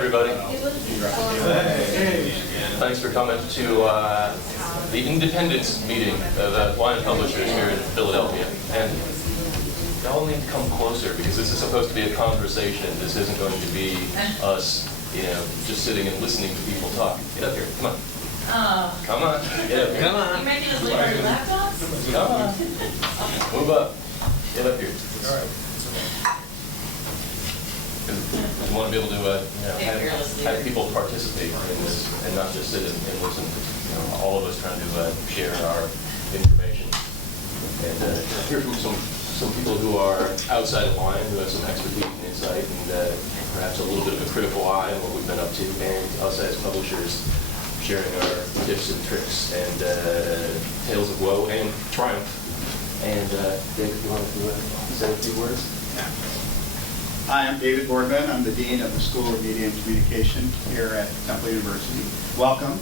everybody. Thanks for coming to the Independence meeting of Lion Publishers here in Philadelphia. And y'all need to come closer because this is supposed to be a conversation. This isn't going to be us, just sitting and listening to people talk. Get up here. Come on. Come on. Get up here. Come on. You making us leave our laptops? Come on. Move up. Get up here. All right. We want to be able to have people participate in this and not just sit and listen. All of us trying to share our information and hear from some people who are outside of line, who have some expertise and insight, and perhaps a little bit of a critical eye on what we've been up to, and us as publishers sharing our tips and tricks and tales of woe and triumph. And David, you want to say a few words? Yeah. Hi, I'm David Boardman. I'm the Dean of the School of Media and Communication here at Temple University. Welcome.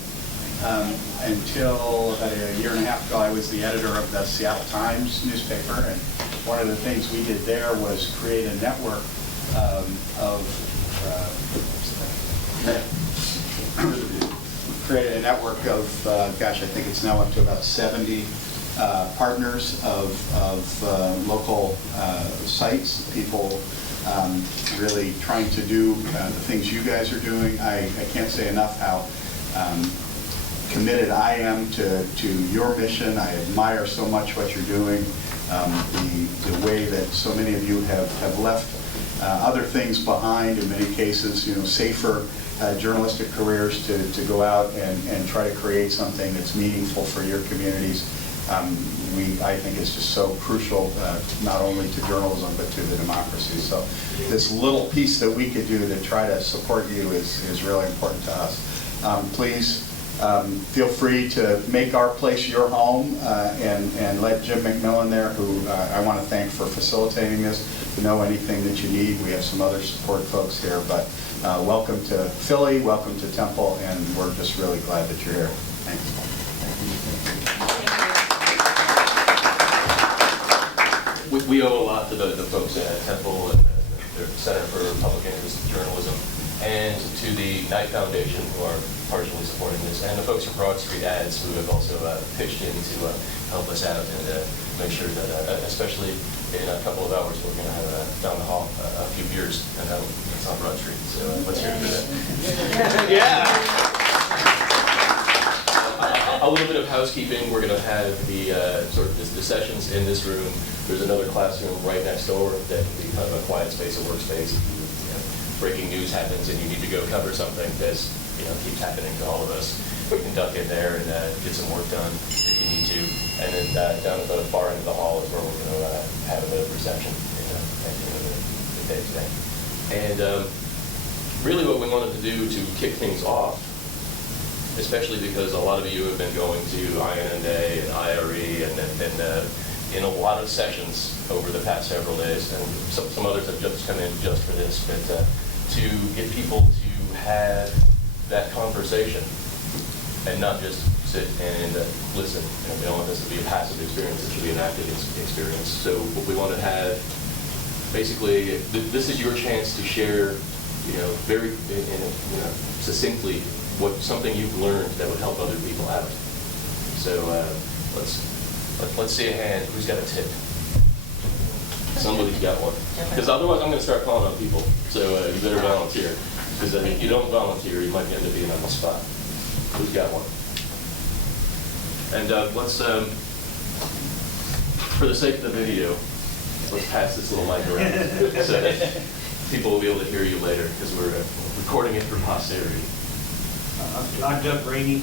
Until about a year and a half ago, I was the editor of the Seattle Times newspaper, and one of the things we did there was create a network gosh, I think it's now up to about 70 partners of local sites, people really trying to do the things you guys are doing. I can't say enough how committed I am to your mission. I admire so much what you're doing, the way that so many of you have left other things behind, in many cases, safer journalistic careers to go out and try to create something that's meaningful for your communities. I think it's just so crucial, not only to journalism, but to the democracy. So this little piece that we could do to try to support you is really important to us. Please feel free to make our place your home and let Jim McMillan there, who I want to thank for facilitating this, know anything that you need. We have some other support folks here, but welcome to Philly, welcome to Temple, and we're just really glad that you're here. Thanks. We owe a lot to the folks at Temple and the Center for Public Interest Journalism, and to the Knight Foundation, who are partially supporting this, and the folks from Broad Street Ads, who have also pitched in to help us out and make sure that, especially in a couple of hours, we're going to have down the hall a few beers, and it's on Broad Street. So let's hear it for that. Yeah. A little bit of housekeeping. We're going to have the the sessions in this room. There's another classroom right next door that can be kind of a quiet space, a workspace. Breaking news happens and you need to go cover something, as keeps happening to all of us. We can duck in there and get some work done if you need to. And then down at the far end of the hall is where we're going to have a reception at the end of the day today. And really what we wanted to do to kick things off, especially because a lot of you have been going to INNA and IRE and in a lot of sessions over the past several days, and some others have just come in just for this, but to get people to have that conversation and not just sit and listen. We don't want this to be a passive experience, it should be an active experience. So what we want to have, basically, this is your chance to share, very succinctly something you've learned that would help other people out. So let's see a hand. Who's got a tip? Somebody's got one. Because otherwise I'm going to start calling on people. So you better volunteer. Because if you don't volunteer, you might end up being on the spot. Who's got one? And let's, for the sake of the video, let's pass this little mic around so that people will be able to hear you later, because we're recording it for posterity. I'm Doug Rainey.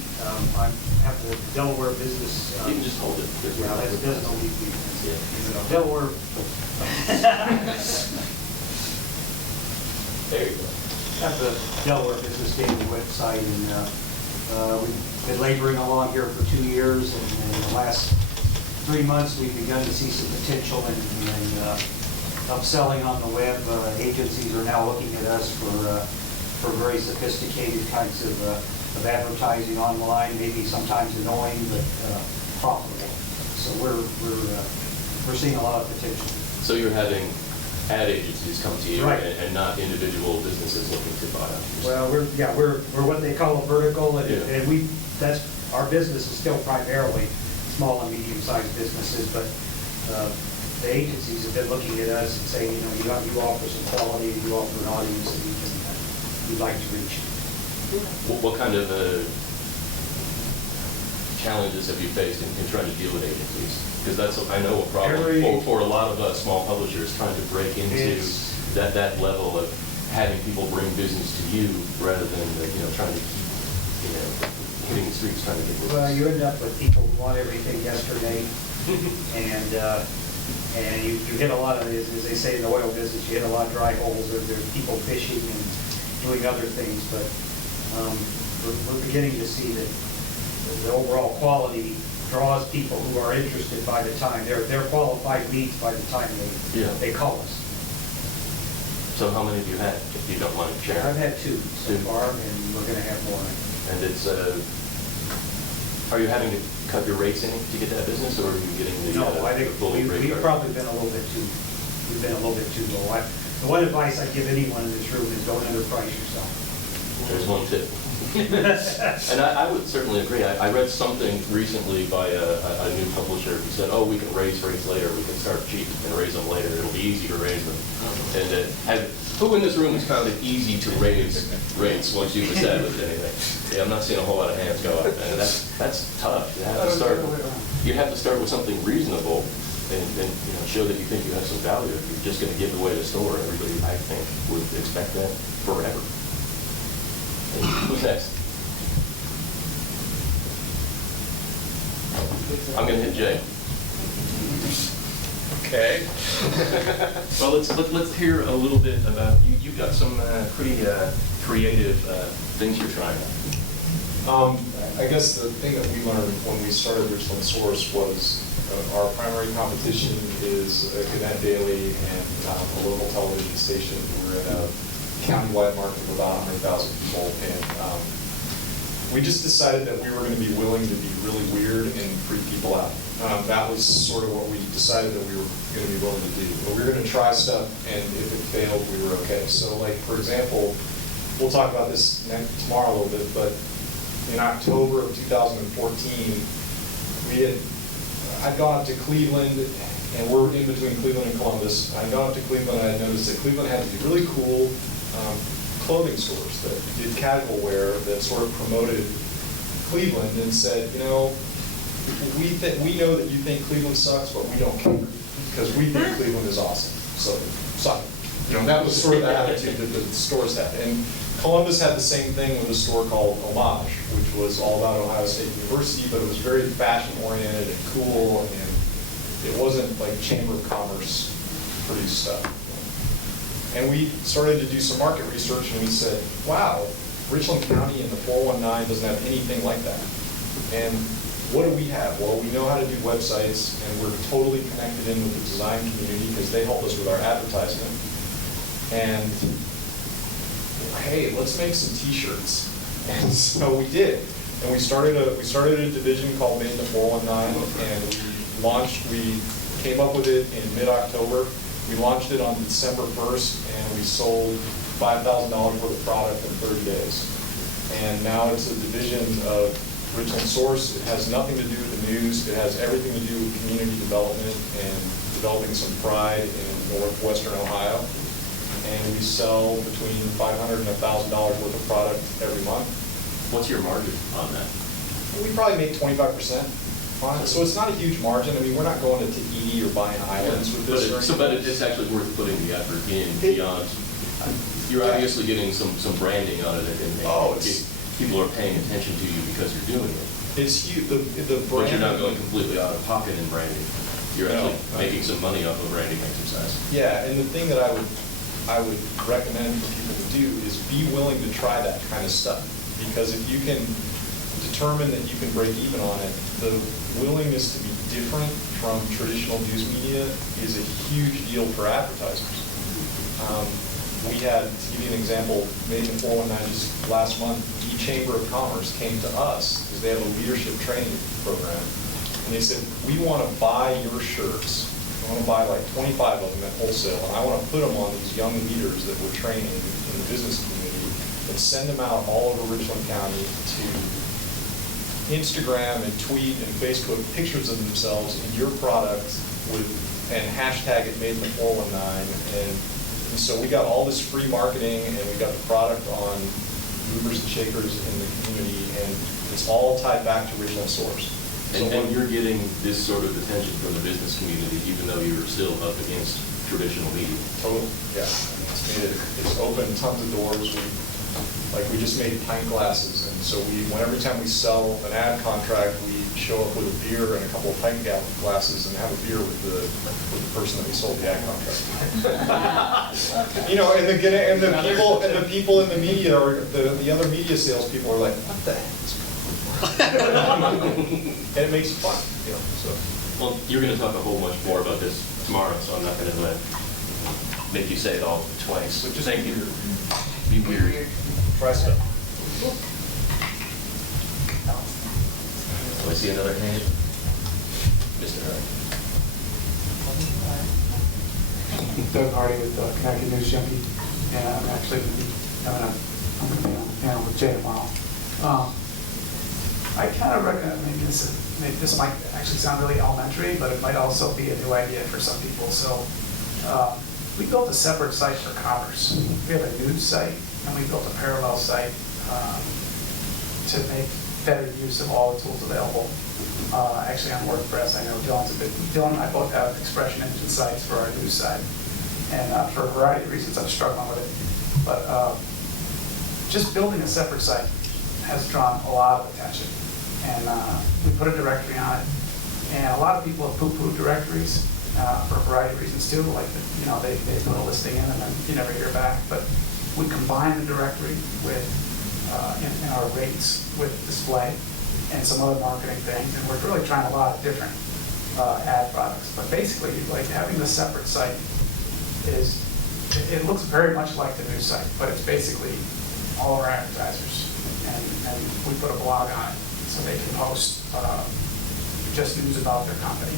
I have the Delaware business. You can just hold it. Yeah, that's business. Yeah. Delaware. There you go. I have the Delaware Business Daily website, and we've been laboring along here for 2 years, and in the last 3 months we've begun to see some potential in upselling on the web. Agencies are now looking at us for very sophisticated kinds of advertising online, maybe sometimes annoying but profitable. So we're seeing a lot of potential. So you're having ad agencies come to you Right. and not individual businesses looking to buy up. Well, we're what they call a vertical, and Yeah. and our business is still primarily small and medium-sized businesses, but the agencies have been looking at us and saying, you offer some quality, and you offer an audience that we'd like to reach. What kind of challenges have you faced in trying to deal with agencies? Because that's, I know, a problem for a lot of small publishers trying to break into that level of having people bring business to you rather than trying to keep hitting the streets trying to get business. Well, you end up with people who want everything yesterday, and you hit a lot of, as they say in the oil business, you hit a lot of dry holes. There's people fishing and doing other things, but we're beginning to see that the overall quality draws people who are interested by the time. They're qualified leads by the time they call us. So how many have you had, if you don't mind sharing? I've had two so far, and we're going to have more. And it's, are you having to cut your rates any to get that business, or are you getting the No, I think full rate we've card? probably been a little bit too low. The one advice I give anyone in this room is don't underprice yourself. There's one tip. And I would certainly agree. I read something recently by a new publisher who said, oh, we can raise rates later. We can start cheap and raise them later. It'll be easy to raise them. And who in this room has found it easy to raise rates once you've established anything? Yeah, I'm not seeing a whole lot of hands go up. And that's tough. You have to start with something reasonable and show that you think you have some value. If you're just going to give away the store, everybody, I think, would expect that forever. Who's next? I'm going to hit Jay. Okay. Well, let's hear a little bit about you. You've got some pretty creative things you're trying. I guess the thing that we learned when we started Richland Source was our primary competition is Gannett Daily and a local television station. We're in a county-wide market of about 100,000 people, and we just decided that we were going to be willing to be really weird and freak people out. That was sort of what we decided that we were going to be willing to do. But we were going to try stuff, and if it failed, we were okay. So, like, for example, we'll talk about this tomorrow a little bit, but in October of 2014, I'd gone up to Cleveland, and we're in between Cleveland and Columbus. I'd gone up to Cleveland, and I noticed that Cleveland had these really cool clothing stores that did casual wear that sort of promoted Cleveland and said, we know that you think Cleveland sucks, but we don't care because we think Cleveland is awesome. So suck it. That was sort of the attitude that the stores had. And Columbus had the same thing with a store called Homage, which was all about Ohio State University, but it was very fashion-oriented and cool, and it wasn't like Chamber of Commerce produced stuff. And we started to do some market research, and we said, wow, Richland County and the 419 doesn't have anything like that. And what do we have? Well, we know how to do websites, and we're totally connected in with the design community because they help us with our advertisement. And hey, let's make some T-shirts. And so we did. And we started a division called Made in the 419, and we came up with it in mid-October. We launched it on December 1st, and we sold $5,000 worth of product in 30 days. And now it's a division of Richland Source. It has nothing to do with the news. It has everything to do with community development and developing some pride in northwestern Ohio. And we sell between $500 and $1,000 worth of product every month. What's your margin on that? We probably make 25%. So it's not a huge margin. I mean, we're not going to Tahiti or buying islands with this. But it's actually worth putting the effort in beyond. You're obviously getting some branding on it, and people are paying attention to you because you're doing it. It's huge. The brand. But you're not going completely out of pocket in branding. You're actually making some money off of branding exercise. Yeah, and the thing that I would recommend for people to do is be willing to try that kind of stuff, because if you can determine that you can break even on it, the willingness to be different from traditional news media is a huge deal for advertisers. We had, to give you an example, Made in the 419 just last month, the Chamber of Commerce came to us because they have a leadership training program, and they said, we want to buy your shirts, I want to buy like 25 of them at wholesale, and I want to put them on these young leaders that we're training in the business community and send them out all over Richland County to Instagram and tweet and Facebook pictures of themselves in your product and hashtag it made in the 419. And so we got all this free marketing, and we got the product on movers and shakers in the community, and it's all tied back to Richland Source. And you're getting this sort of attention from the business community, even though you're still up against traditional media. Totally, yeah. It's opened tons of doors. We just made pint glasses, and so every time we sell an ad contract, we show up with a beer and a couple of pint glasses and have a beer with the person that we sold the ad contract. And the people in the media, or the other media salespeople are like, what the heck is going on? And it makes it fun, so. Well, you're going to talk a whole bunch more about this tomorrow, so I'm not going to make you say it all twice. So just thank you. Be weird. Try stuff. Do I see another hand? Mr. Hurd. Doug Hardy with Connecticut News Junkie, and I'm actually going to be on the panel with Jay tomorrow. I kind of recommend, maybe this might actually sound really elementary, but it might also be a new idea for some people. So we built a separate site for commerce. We have a news site, and we built a parallel site to make better use of all the tools available. Actually on WordPress, I know Dylan and I both have expression engine sites for our news site, and for a variety of reasons I'm struggling with it. But just building a separate site has drawn a lot of attention, and we put a directory on it, and a lot of people have poo-pooed directories for a variety of reasons too, like they put a listing in and then you never hear back. But we combine the directory with in our rates with display and some other marketing things, and we're really trying a lot of different ad products. But basically, like having the separate site it looks very much like the news site, but it's basically all our advertisers, and we put a blog on it so they can post just news about their company,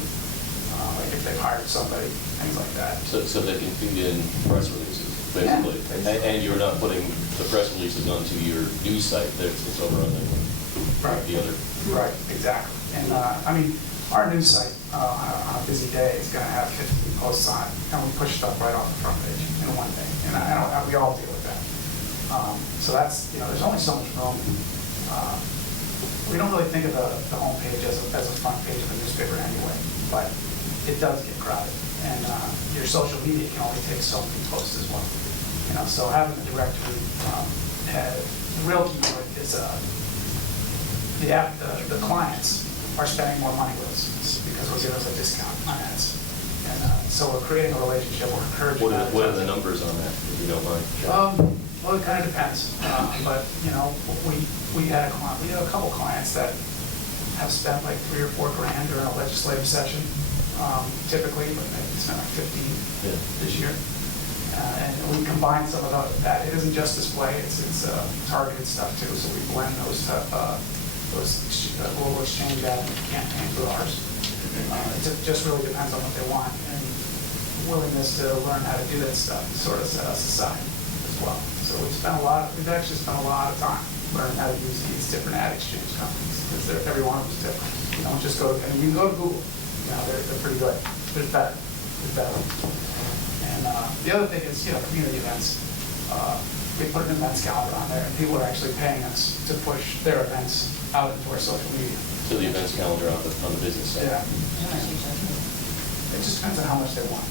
like if they've hired somebody, things like that. So they can feed in press releases, basically. Yeah. And you're not putting the press releases onto your news site, it's over on the other. Right, exactly. And our news site on a busy day is going to have 50 posts on it, and we push stuff right off the front page in one day. And we all deal with that. So that's, there's only so much room. We don't really think of the home page as a front page of a newspaper anyway, but it does get crowded. And your social media can only take so many posts as well. So having the directory, the real key to it is the clients are spending more money with us because we'll give us a discount on ads. And so we're creating a relationship. We're encouraging. What are the numbers on that, if you don't mind? Well, it kind of depends. But we had a couple clients that have spent like $3 or $4 grand during a legislative session, typically, but maybe spent like 15 this year. And we combine some of that. It isn't just display; it's targeted stuff too. So we blend those global exchange ad campaigns with ours. It just really depends on what they want, and willingness to learn how to do that stuff sort of set us aside as well. So we've actually spent a lot of time learning how to use these different ad exchange companies because every one of them is different. You don't just go. You can go to Google. They're pretty good. There's better. And the other thing is, community events. We put an events calendar on there, and people are actually paying us to push their events out into our social media. So the events calendar on the business side? Yeah. It just depends on how much they want.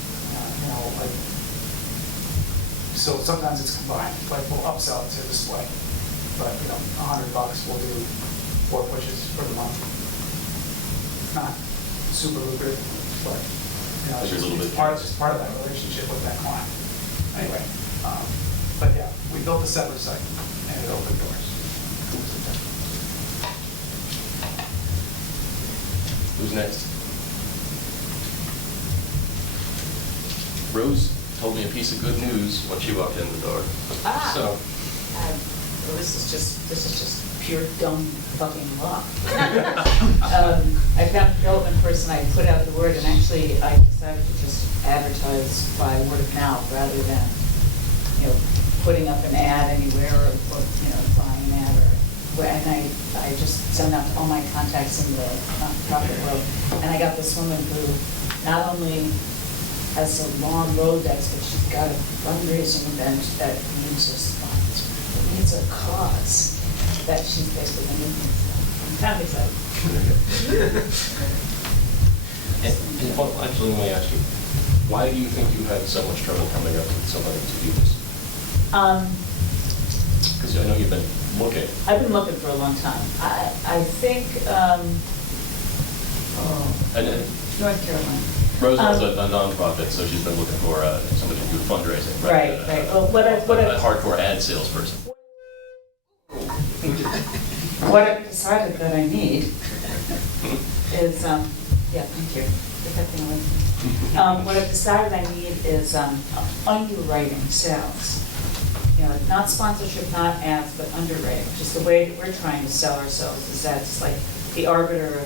So sometimes it's combined. Like we'll upsell it to display, but $100 we'll do 4 pushes for the month. Not super lucrative, but it's part of that relationship with that client. Anyway, but yeah, we built a separate site and it opened doors. Who's next? Rose told me a piece of good news when she walked in the door. So. Well, this is just pure dumb fucking luck. I found a development person and I put out the word, and actually I decided to just advertise by word of mouth rather than, putting up an ad anywhere or buying an ad and I just sent out to all my contacts in the nonprofit world. And I got this woman who not only has a long Rolodex, but she's got a fundraising event that needs a sponsor. It needs a cause that she's basically going to need. I'm kind of excited. And Paul, actually, let me ask you, why do you think you had so much trouble coming up with somebody to do this? Because I know you've been looking. I've been looking for a long time. I think, And then North Carolina. Rosalind's a nonprofit, so she's been looking for somebody to do fundraising. Right, right. Well, a hardcore ad salesperson. What I've decided that I need is, yeah, thank you. Get that thing away from me. What I've decided I need is underwriting sales. Not sponsorship, not ads, but underwriting. Just the way that we're trying to sell ourselves is that it's like the arbiter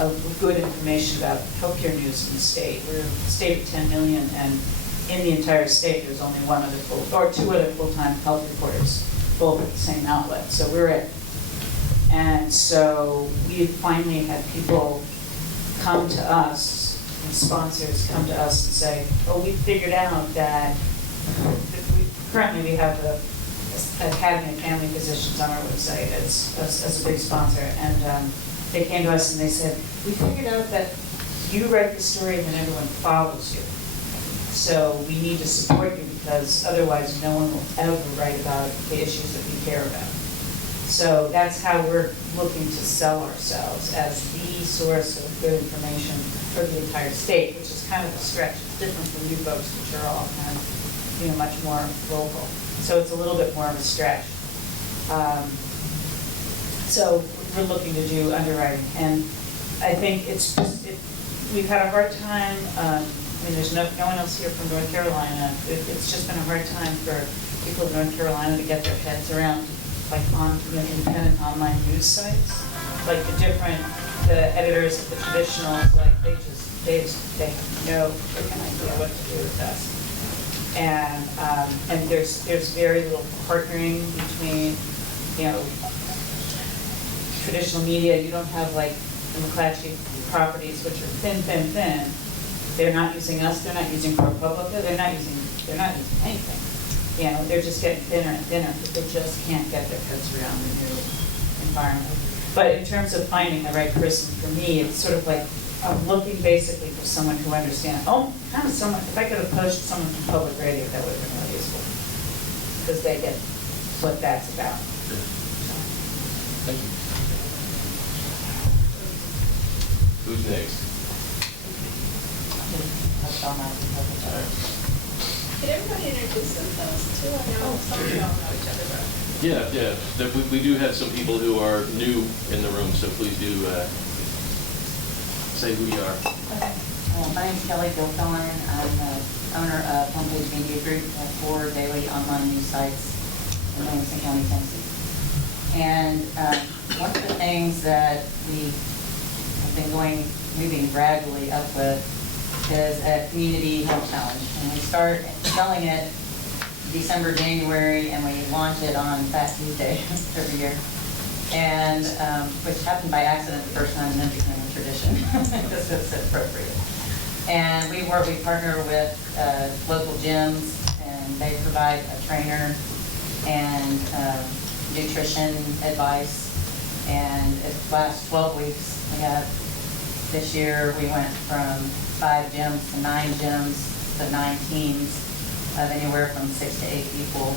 of good information about healthcare news in the state. We're a state of 10 million, and in the entire state, there's only two other full-time health reporters, both at the same outlet. So we're it. And so we finally had people come to us, and sponsors come to us and say, oh, we figured out that currently we have the Academy of Family Physicians on our website as a big sponsor. And they came to us and they said, we figured out that you write the story and then everyone follows you. So we need to support you because otherwise no one will ever write about the issues that we care about. So that's how we're looking to sell ourselves, as the source of good information for the entire state, which is kind of a stretch. It's different from you folks, which are all kind of, much more local. So it's a little bit more of a stretch. So we're looking to do underwriting, and I think we've had a hard time. There's no one else here from North Carolina. It's just been a hard time for people in North Carolina to get their heads around, like on independent online news sites, like the editors of the traditionals, like they have no freaking idea what to do with us. And there's very little partnering between, traditional media. You don't have like the McClatchy properties, which are thin. They're not using us. They're not using ProPublica. They're not using anything. They're just getting thinner and thinner because they just can't get their heads around the new environment. But in terms of finding the right person, for me, it's sort of like I'm looking basically for someone who understands. Kind of someone. If I could have approached someone from public radio, that would have been really useful because they get what that's about. Thank you. Who's next? Can everybody introduce themselves too? I know some of y'all know each other, but. Yeah. We do have some people who are new in the room, so please do say who you are. Okay. My name's Kelly Gilthorn. I'm the owner of Homepage Media Group, for daily online news sites in Williamson County, Tennessee. And one of the things that we have been moving gradually up with is a community health challenge. And we start selling it December, January, and we launch it on Fast Tuesday every year. And which happened by accident the first time and then became a tradition because it's appropriate. And we partner with local gyms, and they provide a trainer and nutrition advice. And it lasts 12 weeks. This year we went from 5 gyms to 9 gyms to 9 teams of anywhere from 6 to 8 people.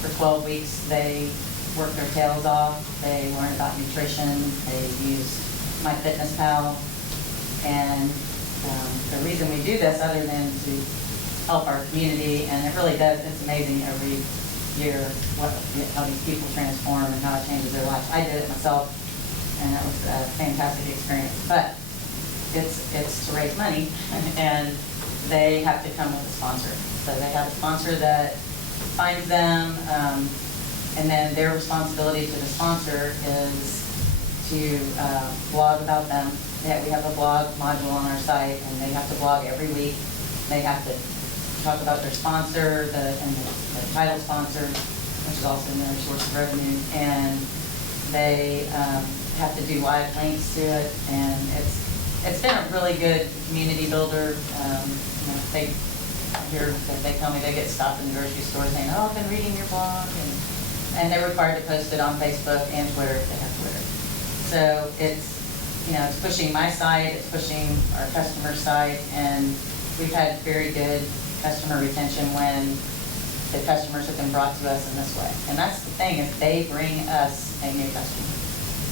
For 12 weeks they work their tails off. They learn about nutrition. They use MyFitnessPal. And the reason we do this, other than to help our community, and it really does, it's amazing every year how these people transform and how it changes their lives. I did it myself, and that was a fantastic experience. But it's to raise money, and they have to come with a sponsor. So they have a sponsor that finds them, and then their responsibility to the sponsor is to blog about them we have a blog module on our site, and they have to blog every week. They have to talk about their sponsor, and the title sponsor, which is also their source of revenue, and they have to do live links to it, and it's been a really good community builder. They tell me they get stopped in the grocery store saying, "Oh, I've been reading your blog," and they're required to post it on Facebook and Twitter if they have Twitter. So it's pushing my site, it's pushing our customer site, and we've had very good customer retention when the customers have been brought to us in this way. And that's the thing, is they bring us a new customer.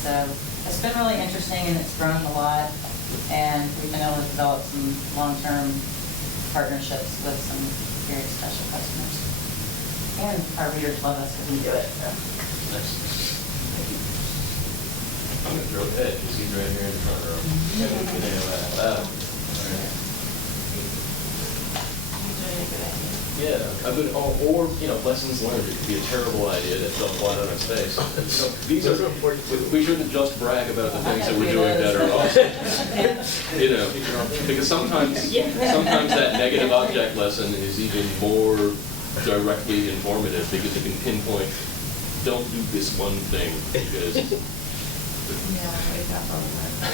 So it's been really interesting, and it's grown a lot, and we've been able to develop some long-term partnerships with some very special customers. And our readers love us when we do it, so. I'm going to throw it because he's right here in the front row. Yeah, a good, or lessons learned. It could be a terrible idea that fell flat on its face. These are we shouldn't just brag about the things that we're doing that are awesome. Because sometimes that negative object lesson is even more directly informative because you can pinpoint, don't do this one thing because.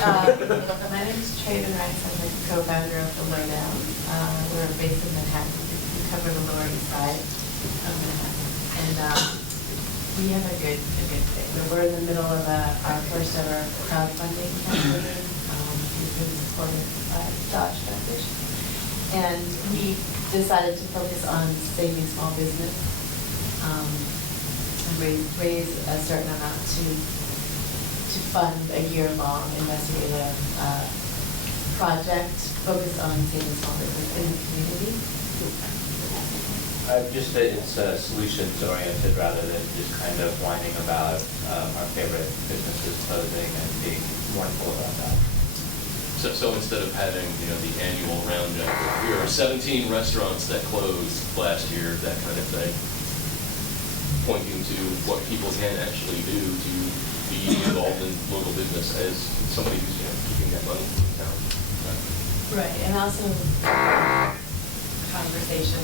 My name is Traven Rice. I'm the co-founder of the Lowdown. We're based in Manhattan. We cover the Lower East Side of Manhattan, and we have a good thing. We're in the middle of our first ever crowdfunding campaign. We've been supported by Dodge Foundation, and we decided to focus on saving small business and raise a certain amount to fund a year-long investigative project focused on saving small business in the community. Just that it's solutions-oriented rather than just kind of whining about our favorite businesses closing and being mournful about that. So instead of having the annual roundup, here are 17 restaurants that closed last year, that kind of thing, pointing to what people can actually do to be involved in local business as somebody who's keeping that money in town. Right, and also conversation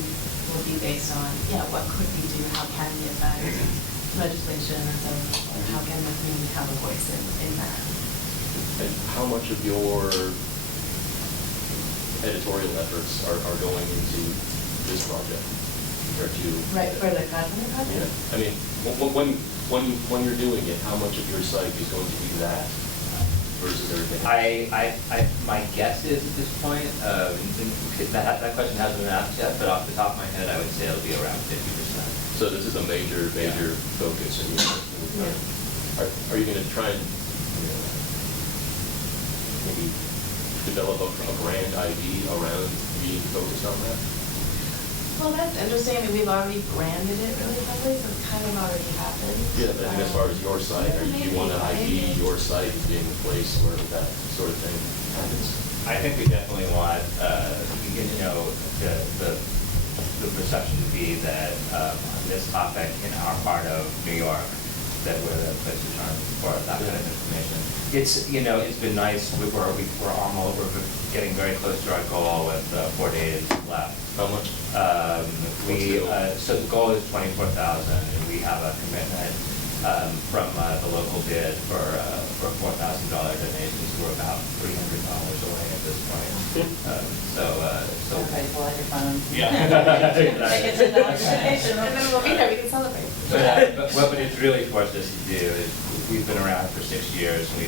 will be based on, what could we do, how can we affect legislation or how can the community have a voice in that. And how much of your editorial efforts are going into this project compared to? Right, for the crowdfunding project? Yeah, I mean, when you're doing it, how much of your site is going to be that versus everything? My guess is at this point, that question hasn't been asked yet, but off the top of my head, I would say it'll be around 50%. So this is a major focus in your. Yeah. Are you going to try and maybe develop a brand ID around being focused on that? Well, that's interesting. I mean, we've already branded it really heavily, so it's kind of already happened. Yeah, but I mean, as far as your site, you want to ID your site as being the place where that sort of thing happens? I think we definitely want, the perception to be that on this topic in our part of New York, that we're the place to turn for that kind of information. It's been nice. We're almost getting very close to our goal with 4 days left. How much? So the goal is 24,000, and we have a commitment from the local bid for $4,000 donations. We're about $300 away at this point. Everybody's pull out your phone. Yeah. Make it $10 donation. And then we'll be there, we can celebrate. But what it's really forced us to do is, we've been around for 6 years, and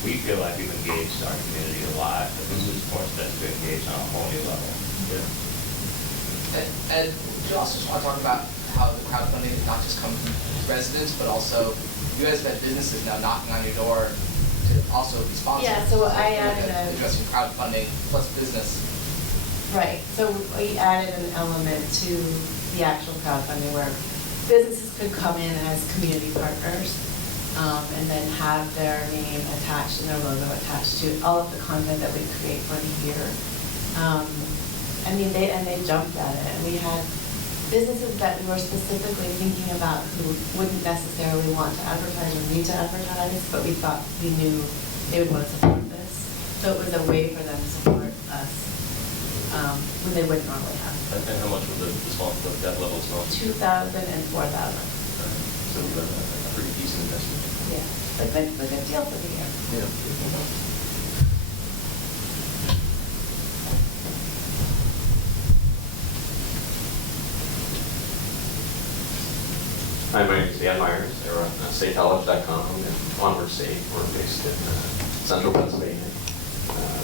we feel like we've engaged our community a lot, but this has forced us to engage on a whole new level. Yeah. And you also just want to talk about how the crowdfunding has not just come from residents, but also you guys have had businesses now knocking on your door to also be sponsors. Yeah, so I added addressing crowdfunding plus business. Right, so we added an element to the actual crowdfunding where businesses could come in as community partners and then have their name attached and their logo attached to all of the content that we create for the year. They jumped at it, and we had businesses that we were specifically thinking about who wouldn't necessarily want to advertise or need to advertise, but we knew they would want to support this. So it was a way for them to support us when they wouldn't normally have. And how much was the sponsor, that level of sponsor? 2,000 and 4,000. So a pretty decent investment. Yeah, but it was a deal for the year. Yeah. Hi, my name is Dan Myers. I run statecollege.com and Onward State. We're based in central Pennsylvania.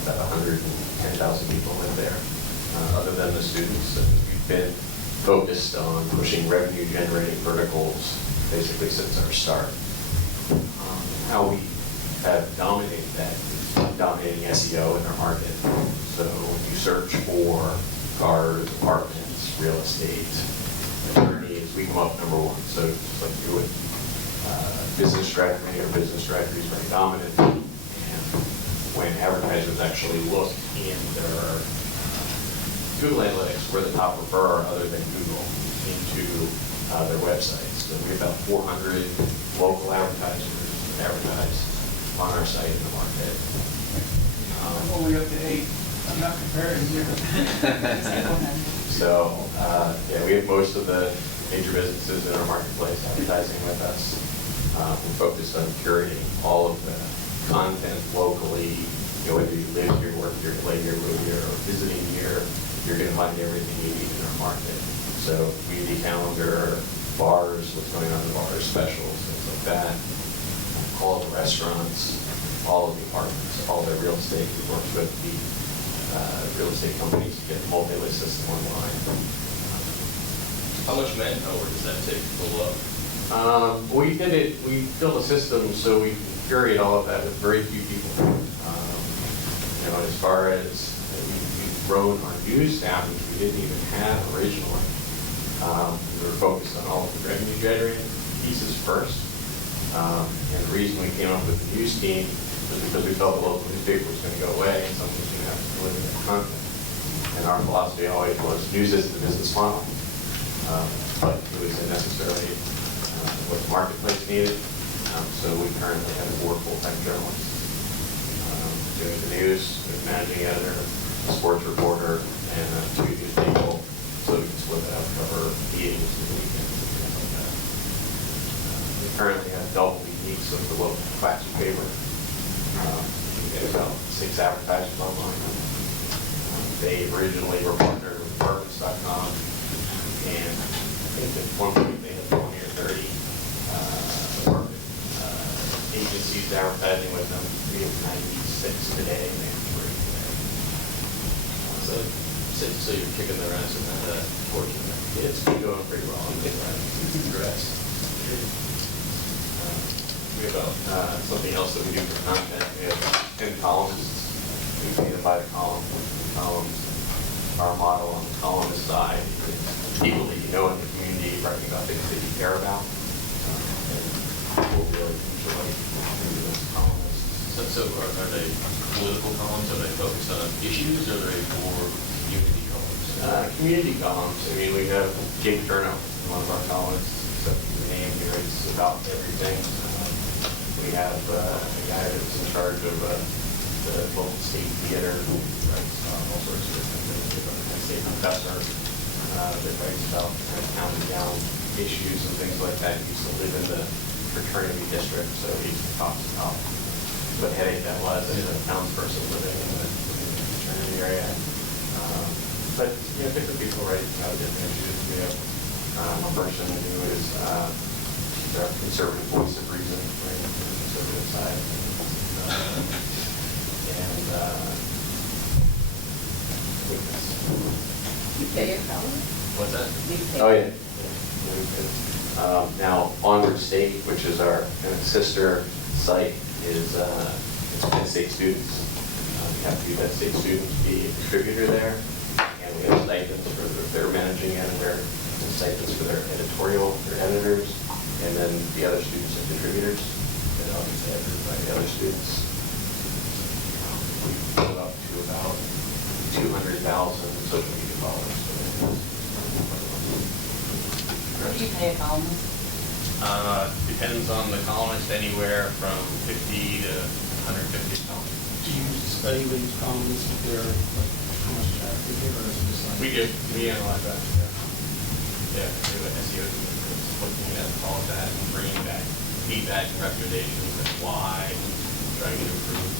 About 110,000 people live there. Other than the students, we've been focused on pushing revenue-generating verticals basically since our start. How we have dominated that is dominating SEO in our market. So when you search for cars, apartments, real estate, attorneys, we come up number one. So just like you would, business directory or business directory is very dominant. And when advertisers actually look in their Google Analytics, we're the top referrer other than Google into their websites. So we have about 400 local advertisers that advertise on our site in the market. I'm only up to 8. I'm not comparing here. So, yeah, we have most of the major businesses in our marketplace advertising with us. We're focused on curating all of the content locally. You know, whether you live here, work here, play here, move here, or visiting here, you're going to find everything you need in our market. So, community calendar, bars, what's going on in the bars, specials, things like that. All of the restaurants, all of the apartments, all the real estate. We work with the real estate companies to get the multi-list system online. How much manpower does that take to pull up? We built a system so we can curate all of that with very few people. You know, as far as we've grown our news staff, which we didn't even have originally. We were focused on all of the revenue generating pieces first. And the reason we came up with the news team was because we felt the local newspaper was going to go away and someone was going to have to deliver that content. And our philosophy always was news isn't the business model, but it was necessarily what the marketplace needed. So we currently have 4 full-time journalists doing the news, the managing editor, a sports reporter, and 2 news people. So we can split that up, cover meetings and weekends and things like that. We currently have double the uniques of the local classic paper. We get about 6 advertisers online. They originally were partnered with apartments.com, and I think at one point they had 20 or 30 apartment agencies advertising with them. We have 96 today, and they have 3 today. So you're kicking their ass in that portion. It's been going pretty well. Congrats. We have something else that we do for content. We have 10 columnists. We pay them by the column. Columns. Our model on the columnist side is people that you know in the community writing about things that you care about. And we'll really enjoy those columnists. So are they political columns? Are they focused on issues? Or are they more community columns? Community columns. I mean, we have Jake Turnout, one of our columnists. So the name here is about everything. We have a guy that's in charge of the local state theater, who writes all sorts of different things. We have a state professor that writes about county down issues and things like that. He used to live in the fraternity district, so he talks about what headache that was as a townsperson living in the fraternity area. But you know, different people write about different issues. We have a person who is the conservative voice of reason, right, on the conservative side. You pay your column? What's that? Oh, yeah. Now, Onward State, which is our kind of sister site, is it's Penn State students. We have to be Penn State students to be a contributor there. And we have stipends for their managing editor, and stipends for their editorial, their editors, and then the other students are contributors. And obviously, by the other students, we build up to about 200,000 social media followers. What do you pay a columnist? Depends on the columnist, anywhere from 50 to 150 dollars. Do you use study with these columns, if they're, like, how much traffic they get, or is it just like? We analyze that, yeah. Yeah, we do an SEO, looking at all of that, and bringing back feedback and recommendations and why, trying to improve.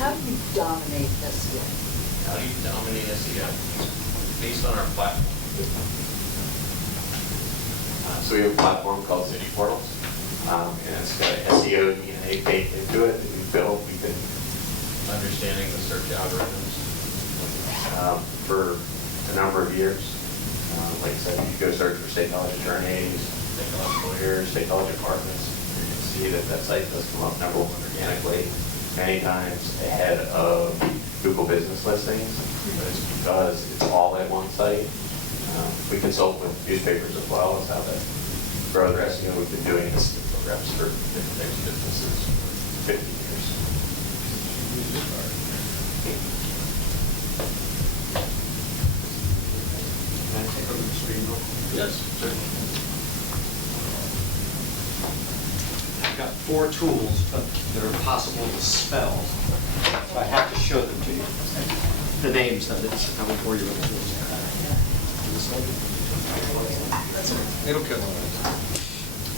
How do you dominate SEO? How do you dominate SEO? Based on our platform. So we have a platform called City Portals, and it's got an SEO DNA baked into it that we built. We've been understanding the search algorithms for a number of years. Like I said, you go search for state college attorneys, state college lawyers, state college departments, you can see that that site does come up #1 organically, many times ahead of Google business listings, but it's because it's all at one site. We consult with newspapers as well as how to grow their SEO. We've been doing this programs for different types of businesses for 50 years. Can I take over the screen real quick? Yes, certainly. I've got 4 tools, but they're impossible to spell, so I have to show them to you. The names of it, I won't bore you with the tools. It'll kill it.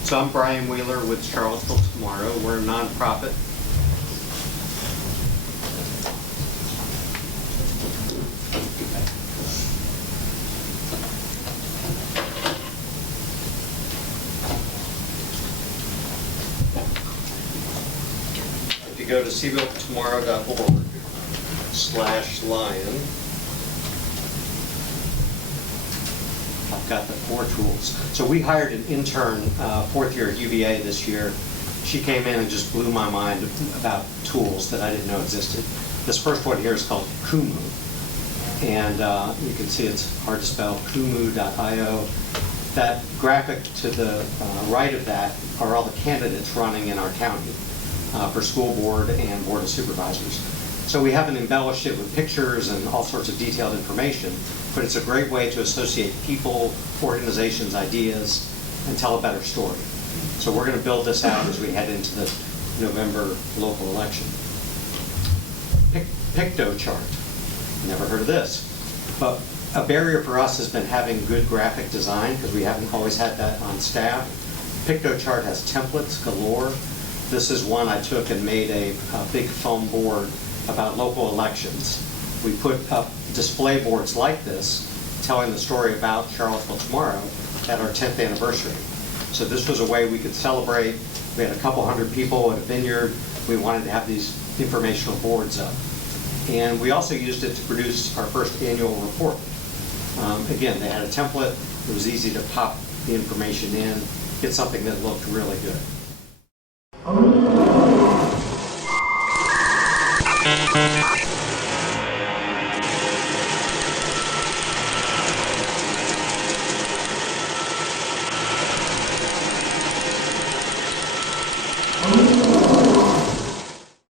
So I'm Brian Wheeler with Charlottesville Tomorrow. We're a nonprofit. If you go to cvilletomorrow.org/lion, I've got the 4 tools. So we hired an intern, 4th year at UVA this year. She came in and just blew my mind about tools that I didn't know existed. This first one here is called Kumu. And you can see it's hard to spell, kumu.io. That graphic to the right of that are all the candidates running in our county for school board and board of supervisors. So we haven't embellished it with pictures and all sorts of detailed information, but it's a great way to associate people, organizations, ideas, and tell a better story. So we're going to build this out as we head into the November local election. Pictochart. Never heard of this. But a barrier for us has been having good graphic design because we haven't always had that on staff. Pictochart has templates galore. This is one I took and made a big foam board about local elections. We put up display boards like this telling the story about Charlottesville Tomorrow at our 10th anniversary. So this was a way we could celebrate. We had a couple hundred people at a vineyard. We wanted to have these informational boards up. And we also used it to produce our first annual report. Again, they had a template. It was easy to pop the information in, get something that looked really good.